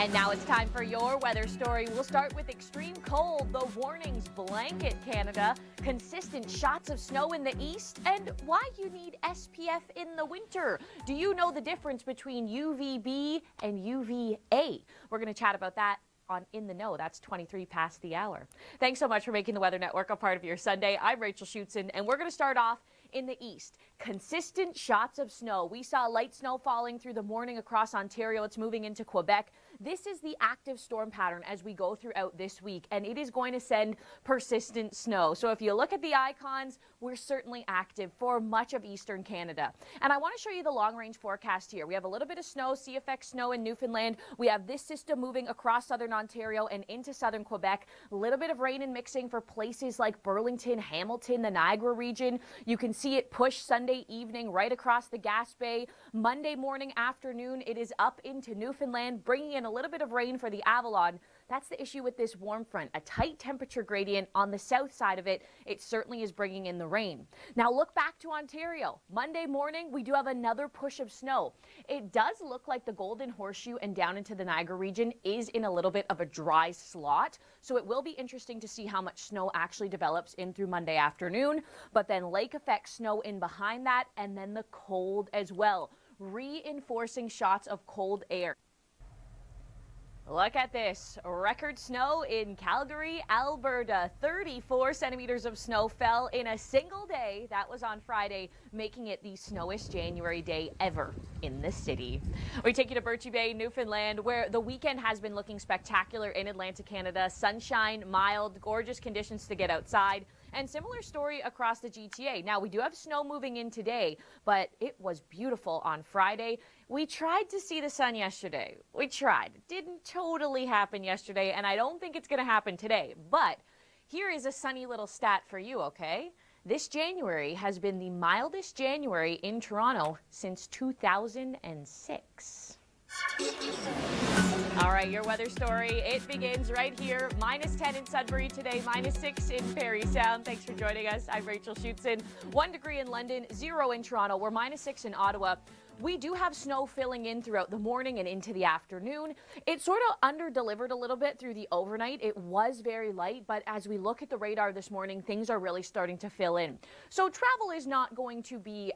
And now it's time for your weather story. We'll start with extreme cold. The warnings blanket Canada, consistent shots of snow in the east, and why you need SPF in the winter. Do you know the difference between UVB and UVA? We're going to chat about that on In the Know. That's 23 past the hour. Thanks so much for making the Weather Network a part of your Sunday. I'm Rachel Schoutsen, and we're going to start off in the east. Consistent shots of snow. We saw light snow falling through the morning across Ontario. It's moving into Quebec. This is the active storm pattern as we go throughout this week, and it is going to send persistent snow. So if you look at the icons, we're certainly active for much of eastern Canada. And I want to show you the long-range forecast here. We have a little bit of snow, sea effect snow in Newfoundland. We have this system moving across southern Ontario and into southern Quebec. A little bit of rain and mixing for places like Burlington, Hamilton, the Niagara region. You can see it push Sunday evening right across the Gaspé. Monday morning, afternoon, it is up into Newfoundland, bringing in a little bit of rain for the Avalon. That's the issue with this warm front, a tight temperature gradient on the south side of it. It certainly is bringing in the rain. Now look back to Ontario. Monday morning, we do have another push of snow. It does look like the Golden Horseshoe and down into the Niagara region is in a little bit of a dry slot. So it will be interesting to see how much snow actually develops in through Monday afternoon. But then lake effect snow in behind that, and then the cold as well, reinforcing shots of cold air. Look at this. Record snow in Calgary, Alberta. 34 centimeters of snow fell in a single day. That was on Friday, making it the snowiest January day ever in the city. We take you to Birchie Bay, Newfoundland, where the weekend has been looking spectacular in Atlantic Canada. Sunshine, mild, gorgeous conditions to get outside. And similar story across the GTA. Now, we do have snow moving in today, but it was beautiful on Friday. We tried to see the sun yesterday. We tried. It didn't totally happen yesterday, and I don't think it's going to happen today. But here is a sunny little stat for you, okay? This January has been the mildest January in Toronto since 2006. All right, your weather story, it begins right here. -10 in Sudbury today, -6 in Parry Sound. Thanks for joining us. I'm Rachel Schoutsen. 1 degree in London, 0 in Toronto. We're -6 in Ottawa. We do have snow filling in throughout the morning and into the afternoon. It sort of under-delivered a little bit through the overnight. It was very light, but as we look at the radar this morning, things are really starting to fill in. So travel is not going to be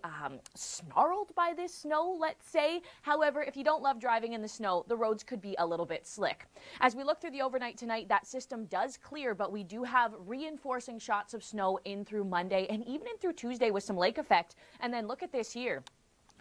snarled by this snow, let's say. However, if you don't love driving in the snow, the roads could be a little bit slick. As we look through the overnight tonight, that system does clear, but we do have reinforcing shots of snow in through Monday and even in through Tuesday with some lake effect. And then look at this here.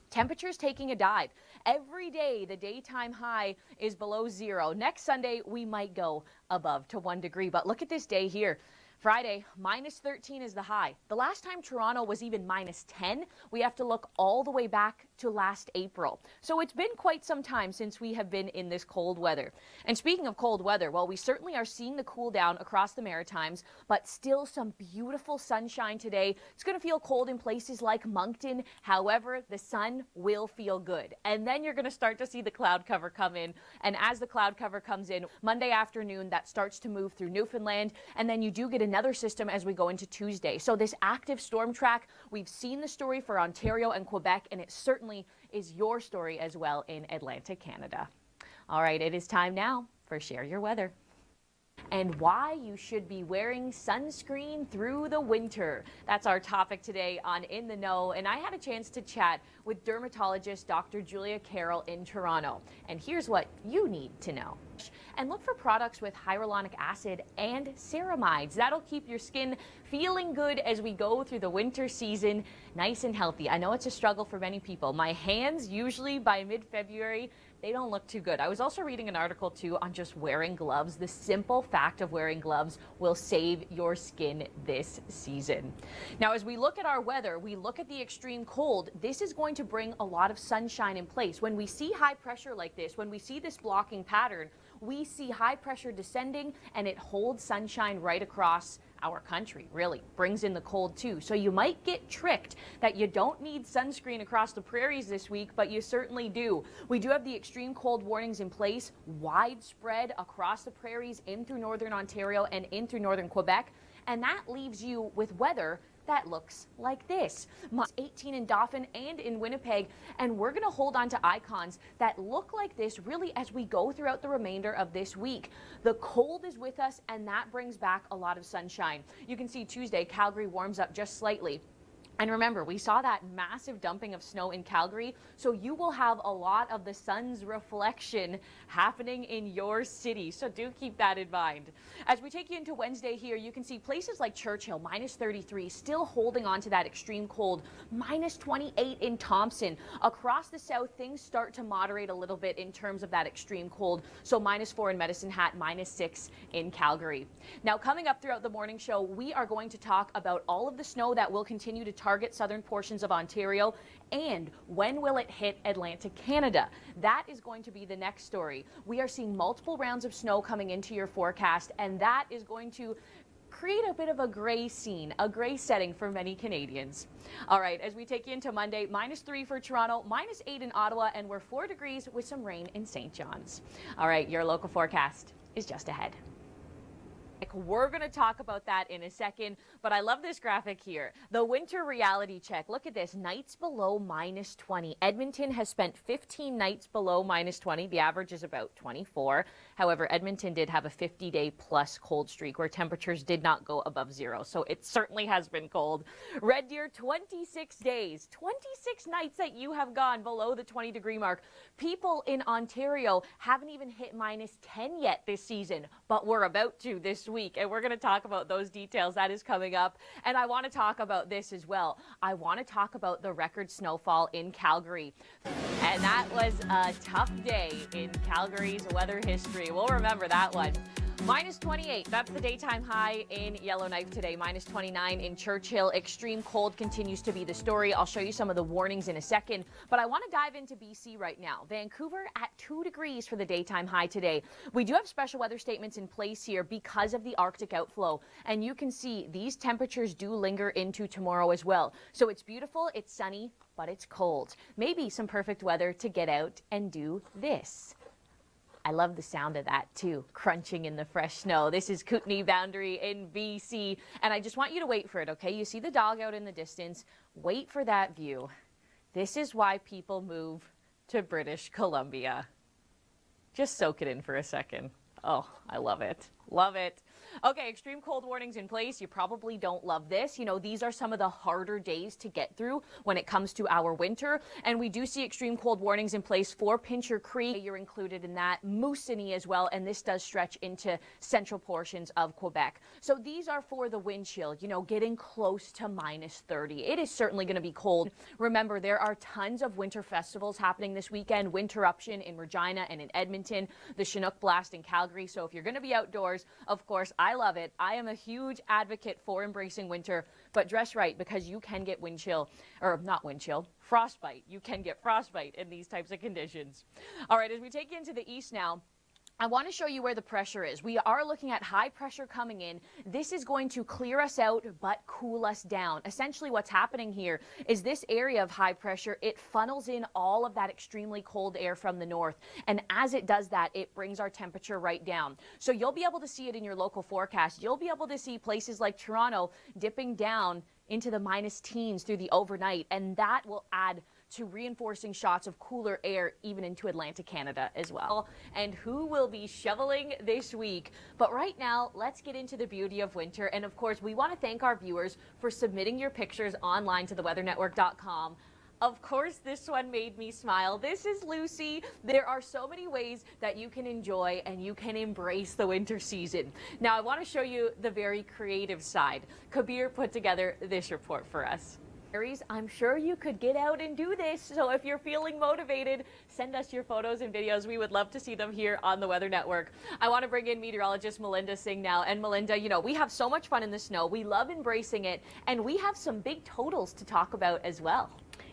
Temperatures taking a dive. Every day, the daytime high is below 0. Next Sunday, we might go above to 1 degree. But look at this day here. Friday, -13 is the high. The last time Toronto was even -10, we have to look all the way back to last April. So it's been quite some time since we have been in this cold weather. And speaking of cold weather, well, we certainly are seeing the cool down across the Maritimes, but still some beautiful sunshine today. It's going to feel cold in places like Moncton. However, the sun will feel good. And then you're going to start to see the cloud cover come in. And as the cloud cover comes in, Monday afternoon, that starts to move through Newfoundland. And then you do get another system as we go into Tuesday. So this active storm track, we've seen the story for Ontario and Quebec, and it certainly is your story as well in Atlantic Canada. All right, it is time now for Share Your Weather. And why you should be wearing sunscreen through the winter. That's our topic today on In the Know. And I had a chance to chat with dermatologist Dr. Julia Carroll in Toronto. And here's what you need to know. And look for products with hyaluronic acid and ceramides. That'll keep your skin feeling good as we go through the winter season, nice and healthy. I know it's a struggle for many people. My hands, usually by mid-February, they don't look too good. I was also reading an article too on just wearing gloves. The simple fact of wearing gloves will save your skin this season. Now, as we look at our weather, we look at the extreme cold. This is going to bring a lot of sunshine in place. When we see high pressure like this, when we see this blocking pattern, we see high pressure descending and it holds sunshine right across our country. Really brings in the cold too. So you might get tricked that you don't need sunscreen across the prairies this week, but you certainly do. We do have the extreme cold warnings in place, widespread across the prairies in through northern Ontario and in through northern Quebec. And that leaves you with weather that looks like this. 18 in Dauphin and in Winnipeg, and we're going to hold on to icons that look like this really as we go throughout the remainder of this week. The cold is with us, and that brings back a lot of sunshine. You can see Tuesday, Calgary warms up just slightly. And remember, we saw that massive dumping of snow in Calgary, so you will have a lot of the sun's reflection happening in your city, so do keep that in mind. As we take you into Wednesday here, you can see places like Churchill, minus 33, still holding on to that extreme cold, minus 28 in Thompson. Across the south, things start to moderate a little bit in terms of that extreme cold, so minus 4 in Medicine Hat, minus 6 in Calgary. Now, coming up throughout the morning show, we are going to talk about all of the snow that will continue to target southern portions of Ontario, and when will it hit Atlantic Canada? That is going to be the next story. We are seeing multiple rounds of snow coming into your forecast, and that is going to create a bit of a gray scene, a gray setting for many Canadians. All right, as we take you into Monday, minus 3 for Toronto, minus 8 in Ottawa, and we're 4 degrees with some rain in St. John's. All right, your local forecast is just ahead. We're going to talk about that in a second, but I love this graphic here. The winter reality check. Look at this. Nights below minus 20. Edmonton has spent 15 nights below minus 20. The average is about 24. However, Edmonton did have a 50-day plus cold streak where temperatures did not go above 0. So it certainly has been cold. Red Deer, 26 days, 26 nights that you have gone below the 20-degree mark. People in Ontario haven't even hit minus 10 yet this season, but we're about to this week, and we're going to talk about those details. That is coming up, and I want to talk about this as well. I want to talk about the record snowfall in Calgary, and that was a tough day in Calgary's weather history. We'll remember that one. Minus 28, that's the daytime high in Yellowknife today. Minus 29 in Churchill. Extreme cold continues to be the story. I'll show you some of the warnings in a second, but I want to dive into BC right now. Vancouver at 2 degrees for the daytime high today. We do have special weather statements in place here because of the Arctic outflow, and you can see these temperatures do linger into tomorrow as well. So it's beautiful, it's sunny, but it's cold. Maybe some perfect weather to get out and do this. I love the sound of that too, crunching in the fresh snow. This is Kootenay Boundary in BC, and I just want you to wait for it, okay? You see the dog out in the distance. Wait for that view. This is why people move to British Columbia. Just soak it in for a second. Oh, I love it. Love it. Okay, extreme cold warnings in place. You probably don't love this. You know, these are some of the harder days to get through when it comes to our winter. And we do see extreme cold warnings in place for Pincher Creek. You're included in that. Moosonee as well. And this does stretch into central portions of Quebec. So these are for the wind chill, you know, getting close to minus 30. It is certainly going to be cold. Remember, there are tons of winter festivals happening this weekend. Winterruption in Regina and in Edmonton. The Chinook Blast in Calgary. So if you're going to be outdoors, of course, I love it. I am a huge advocate for embracing winter, but dress right because you can get wind chill, or not wind chill, frostbite. You can get frostbite in these types of conditions. All right, as we take you into the east now, I want to show you where the pressure is. We are looking at high pressure coming in. This is going to clear us out but cool us down. Essentially what's happening here is this area of high pressure, it funnels in all of that extremely cold air from the north. And as it does that, it brings our temperature right down. So you'll be able to see it in your local forecast. You'll be able to see places like Toronto dipping down into the minus teens through the overnight, and that will add to reinforcing shots of cooler air even into Atlantic Canada as well. And who will be shoveling this week? But right now, let's get into the beauty of winter. And of course, we want to thank our viewers for submitting your pictures online to theweathernetwork.com. Of course, this one made me smile. This is Lucy. There are so many ways that you can enjoy and you can embrace the winter season. Now, I want to show you the very creative side. Kabir put together this report for us. I'm sure you could get out and do this. So if you're feeling motivated, send us your photos and videos. We would love to see them here on the Weather Network. I want to bring in meteorologist Melinda Singh now. And Melinda, you know, we have so much fun in the snow. We love embracing it. And we have some big totals to talk about as well.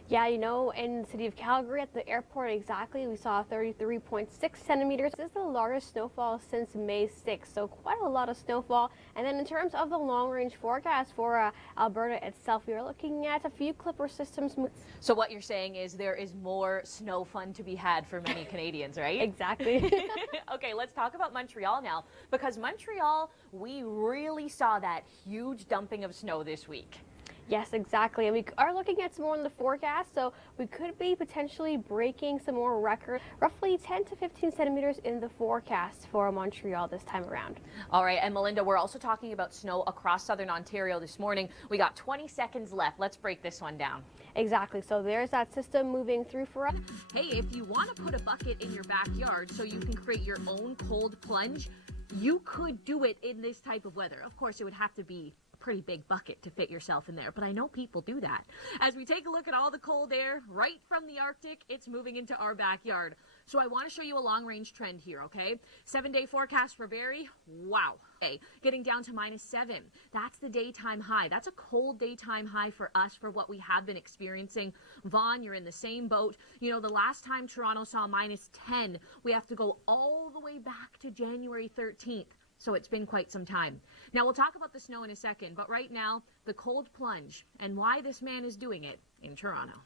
Yeah, you know, in the city of Calgary at the airport exactly, we saw 33.6 centimeters. This is the largest snowfall since May 6th, so quite a lot of snowfall. And then in terms of the long-range forecast for Alberta itself, we are looking at a few clipper systems. So what you're saying is there is more snow fun to be had for many Canadians, right? Exactly. Okay, let's talk about Montreal now, because Montreal, we really saw that huge dumping of snow this week. Yes, exactly. And we are looking at some more in the forecast, so we could be potentially breaking some more records, roughly 10 to 15 centimeters in the forecast for Montreal this time around. All right, and Melinda, we're also talking about snow across southern Ontario this morning. We got 20 seconds left. Let's break this one down. Exactly. So there's that system moving through for us. Hey, if you want to put a bucket in your backyard so you can create your own cold plunge, you could do it in this type of weather. Of course, it would have to be pretty big bucket to fit yourself in there, but I know people do that. As we take a look at all the cold air right from the Arctic, it's moving into our backyard. So I want to show you a long range trend here, okay? 7-day forecast for Barrie. Wow. Okay, getting down to -7. That's the daytime high. That's a cold daytime high for us for what we have been experiencing. Vaughan, you're in the same boat. You know, the last time Toronto saw -10, we have to go all the way back to January 13th. So it's been quite some time. Now, we'll talk about the snow in a second, but right now, the cold plunge and why this man is doing it in Toronto.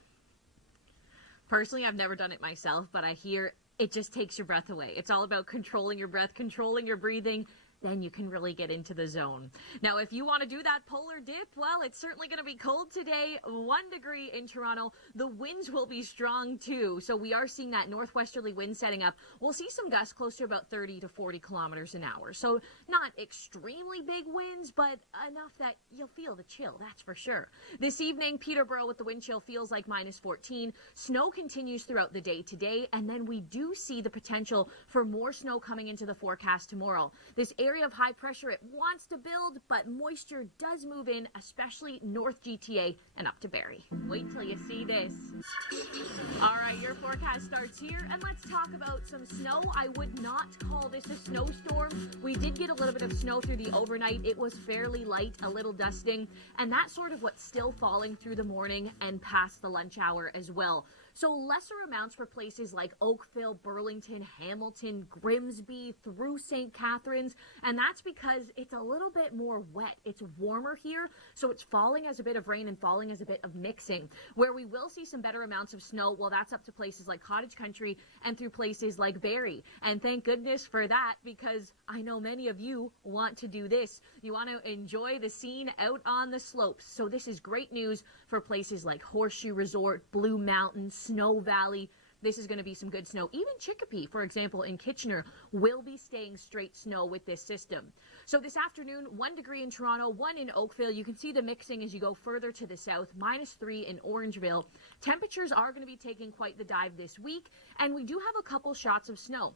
Personally, I've never done it myself, but I hear it just takes your breath away. It's all about controlling your breath, controlling your breathing. Then you can really get into the zone. Now, if you want to do that polar dip, well, it's certainly going to be cold today. 1 degree in Toronto. The winds will be strong too. So we are seeing that northwesterly wind setting up. We'll see some gusts close to about 30 to 40 kilometers an hour. So not extremely big winds, but enough that you'll feel the chill, that's for sure. This evening, Peterborough with the wind chill feels like -14. Snow continues throughout the day today, and then we do see the potential for more snow coming into the forecast tomorrow. This area of high pressure, it wants to build, but moisture does move in, especially North GTA and up to Barrie. Wait till you see this. All right, your forecast starts here, and let's talk about some snow. I would not call this a snowstorm. We did get a little bit of snow through the overnight. It was fairly light, a little dusting, and that's sort of what's still falling through the morning and past the lunch hour as well. So lesser amounts for places like Oakville, Burlington, Hamilton, Grimsby, through St. Catharines, and that's because it's a little bit more wet. It's warmer here, so it's falling as a bit of rain and falling as a bit of mixing. Where we will see some better amounts of snow, well, that's up to places like Cottage Country and through places like Barrie. And thank goodness for that, because I know many of you want to do this. You want to enjoy the scene out on the slopes. So this is great news for places like Horseshoe Resort, Blue Mountain, Snow Valley. This is going to be some good snow. Even Chicopee, for example, in Kitchener, will be staying straight snow with this system. So this afternoon, 1 degree in Toronto, 1 in Oakville. You can see the mixing as you go further to the south, -3 in Orangeville. Temperatures are going to be taking quite the dive this week, and we do have a couple shots of snow.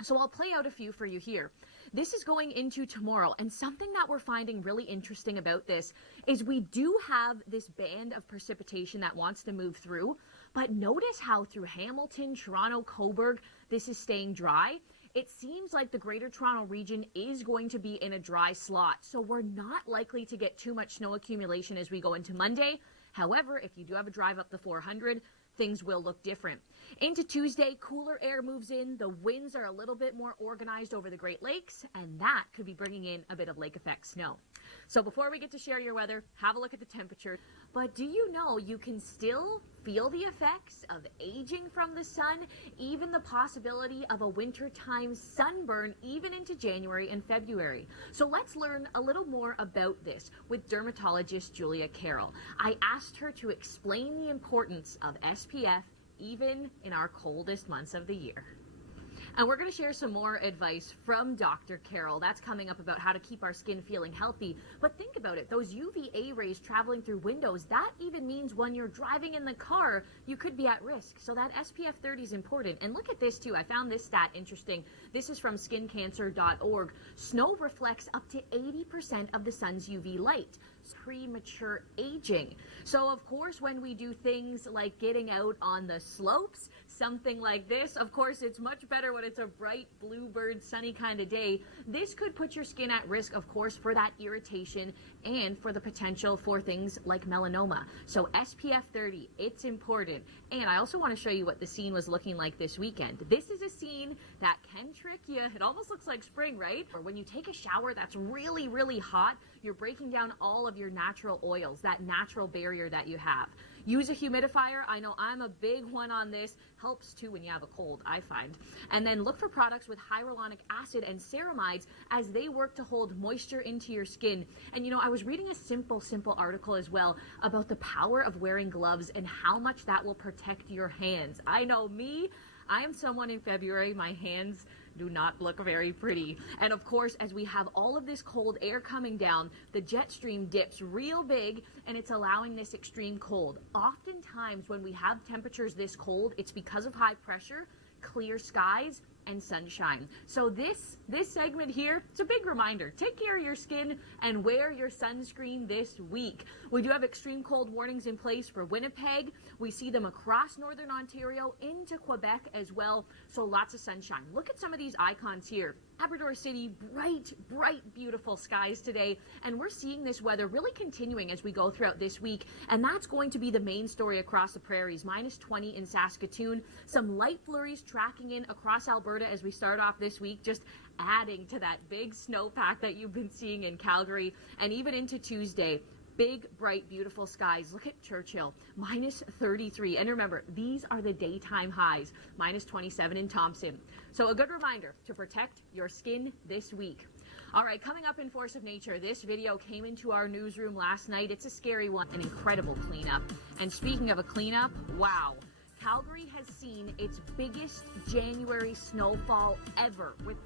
So I'll play out a few for you here. This is going into tomorrow, and something that we're finding really interesting about this is we do have this band of precipitation that wants to move through, but notice how through Hamilton, Toronto, Cobourg, this is staying dry. It seems like the Greater Toronto region is going to be in a dry slot, so we're not likely to get too much snow accumulation as we go into Monday. However, if you do have a drive up the 400, things will look different. Into Tuesday, cooler air moves in. The winds are a little bit more organized over the Great Lakes, and that could be bringing in a bit of lake effect snow. So before we get to share your weather, have a look at the temperature. But do you know you can still feel the effects of aging from the sun, even the possibility of a wintertime sunburn, even into January and February? So let's learn a little more about this with dermatologist Julia Carroll. I asked her to explain the importance of SPF even in our coldest months of the year. And we're going to share some more advice from Dr. Carroll. That's coming up about how to keep our skin feeling healthy. But think about it, those UVA rays traveling through windows, that even means when you're driving in the car, you could be at risk. So that SPF 30 is important. And look at this too. I found this stat interesting. This is from skincancer.org. Snow reflects up to 80% of the sun's UV light. Premature aging. So of course, when we do things like getting out on the slopes, something like this, of course it's much better when it's a bright bluebird sunny kind of day. This could put your skin at risk, of course, for that irritation and for the potential for things like melanoma. So SPF 30, it's important. And I also want to show you what the scene was looking like this weekend. This is a scene that can trick you. It almost looks like spring, right? Or when you take a shower that's really, really hot, you're breaking down all of your natural oils, that natural barrier that you have. Use a humidifier. I know I'm a big one on this. Helps too when you have a cold, I find. And then look for products with hyaluronic acid and ceramides as they work to hold moisture into your skin. And you know, I was reading a simple article as well about the power of wearing gloves and how much that will protect your hands. I know me, I am someone in February, my hands do not look very pretty. And of course, as we have all of this cold air coming down, the jet stream dips real big and it's allowing this extreme cold. Oftentimes when we have temperatures this cold, it's because of high pressure, clear skies, and sunshine. So this segment here, it's a big reminder. Take care of your skin and wear your sunscreen this week. We do have extreme cold warnings in place for Winnipeg. We see them across northern Ontario into Quebec as well. So lots of sunshine. Look at some of these icons here. Labrador City, bright, beautiful skies today. And we're seeing this weather really continuing as we go throughout this week. And that's going to be the main story across the prairies. -20 in Saskatoon. Some light flurries tracking in across Alberta as we start off this week, just adding to that big snowpack that you've been seeing in Calgary and even into Tuesday. Big, bright, beautiful skies. Look at Churchill, -33. And remember, these are the daytime highs, -27 in Thompson. So a good reminder to protect your skin this week. All right, coming up in Force of Nature, this video came into our newsroom last night. It's a scary one, an incredible cleanup. And speaking of a cleanup, wow. Calgary has seen its biggest January snowfall ever with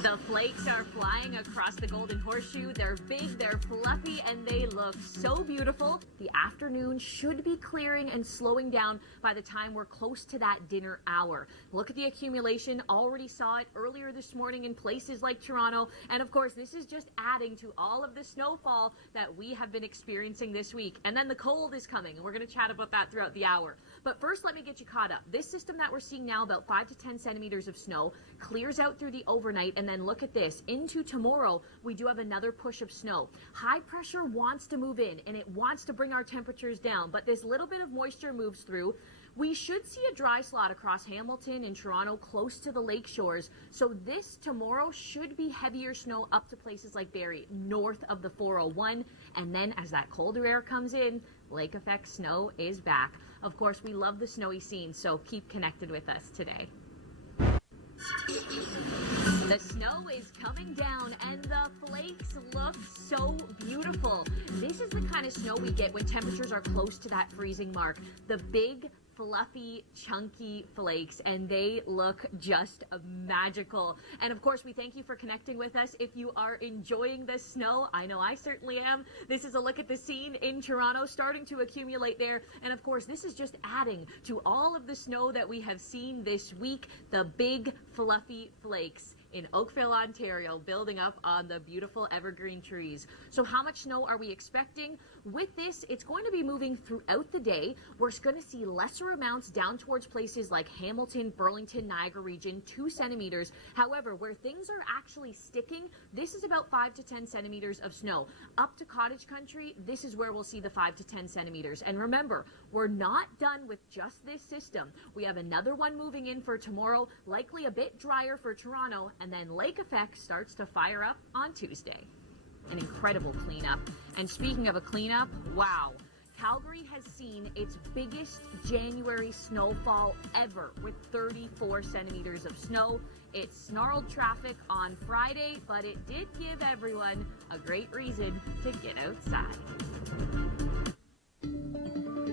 the flakes are flying across the Golden Horseshoe. They're big, they're fluffy, and they look so beautiful. The afternoon should be clearing and slowing down by the time we're close to that dinner hour. Look at the accumulation. Already saw it earlier this morning in places like Toronto. And of course, this is just adding to all of the snowfall that we have been experiencing this week. And then the cold is coming, and we're going to chat about that throughout the hour. But first, let me get you caught up. This system that we're seeing now, about 5 to 10 centimeters of snow, clears out through the overnight, and then look at this. Into tomorrow, we do have another push of snow. High pressure wants to move in, and it wants to bring our temperatures down, but this little bit of moisture moves through. We should see a dry slot across Hamilton and Toronto close to the lake shores. So this tomorrow should be heavier snow up to places like Barrie, north of the 401. And then as that colder air comes in, lake effect snow is back. Of course, we love the snowy scene, so keep connected with us today. The snow is coming down and the flakes look so beautiful. This is the kind of snow we get when temperatures are close to that freezing mark. The big, fluffy, chunky flakes, and they look just magical. And of course, we thank you for connecting with us. If you are enjoying the snow, I know I certainly am. This is a look at the scene in Toronto, starting to accumulate there. And of course, this is just adding to all of the snow that we have seen this week, the big, fluffy flakes in Oakville, Ontario, building up on the beautiful evergreen trees. So how much snow are we expecting? With this, it's going to be moving throughout the day. We're going to see lesser amounts down towards places like Hamilton, Burlington, Niagara region, 2 centimeters. However, where things are actually sticking, this is about 5 to 10 centimeters of snow. Up to cottage country, this is where we'll see the 5 to 10 centimeters. And remember, we're not done with just this system. We have another one moving in for tomorrow, likely a bit drier for Toronto, and then lake effect starts to fire up on Tuesday. An incredible cleanup. And speaking of a cleanup, wow. Calgary has seen its biggest January snowfall ever with 34 centimeters of snow. It snarled traffic on Friday, but it did give everyone a great reason to get outside.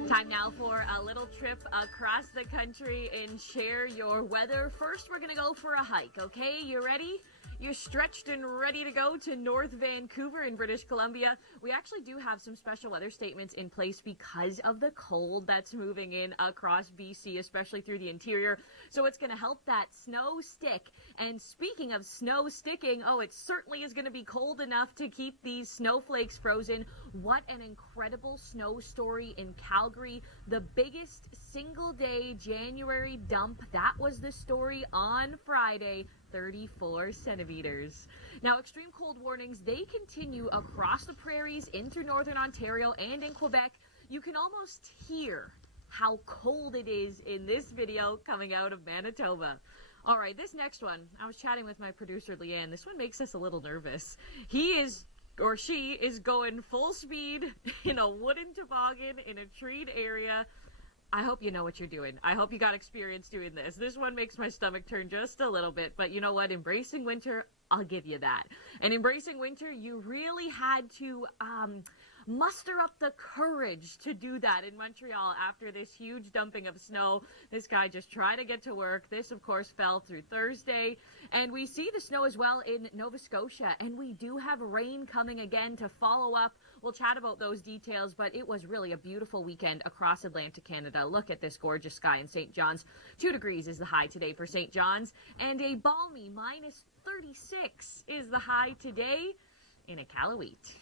Time now for a little trip across the country and share your weather. First, we're going to go for a hike, okay? You ready? You're stretched and ready to go to North Vancouver in British Columbia. We actually do have some special weather statements in place because of the cold that's moving in across BC, especially through the interior. So it's going to help that snow stick. And speaking of snow sticking, oh, it certainly is going to be cold enough to keep these snowflakes frozen. What an incredible snow story in Calgary. The biggest single day January dump. That was the story on Friday. 34 centimeters. Now, extreme cold warnings, they continue across the prairies in through northern Ontario and in Quebec. You can almost hear how cold it is in this video coming out of Manitoba. All right, this next one, I was chatting with my producer, Leanne. This one makes us a little nervous. He is or she is going full speed in a wooden toboggan in a treed area. I hope you know what you're doing. I hope you got experience doing this. This one makes my stomach turn just a little bit, but you know what? Embracing winter, I'll give you that. And embracing winter, you really had to muster up the courage to do that in Montreal after this huge dumping of snow. This guy just tried to get to work. This, of course, fell through Thursday. And we see the snow as well in Nova Scotia. And we do have rain coming again to follow up. We'll chat about those details, but it was really a beautiful weekend across Atlantic Canada. Look at this gorgeous sky in St. John's. 2 degrees is the high today for St. John's. And a balmy minus 36 is the high today in Iqaluit.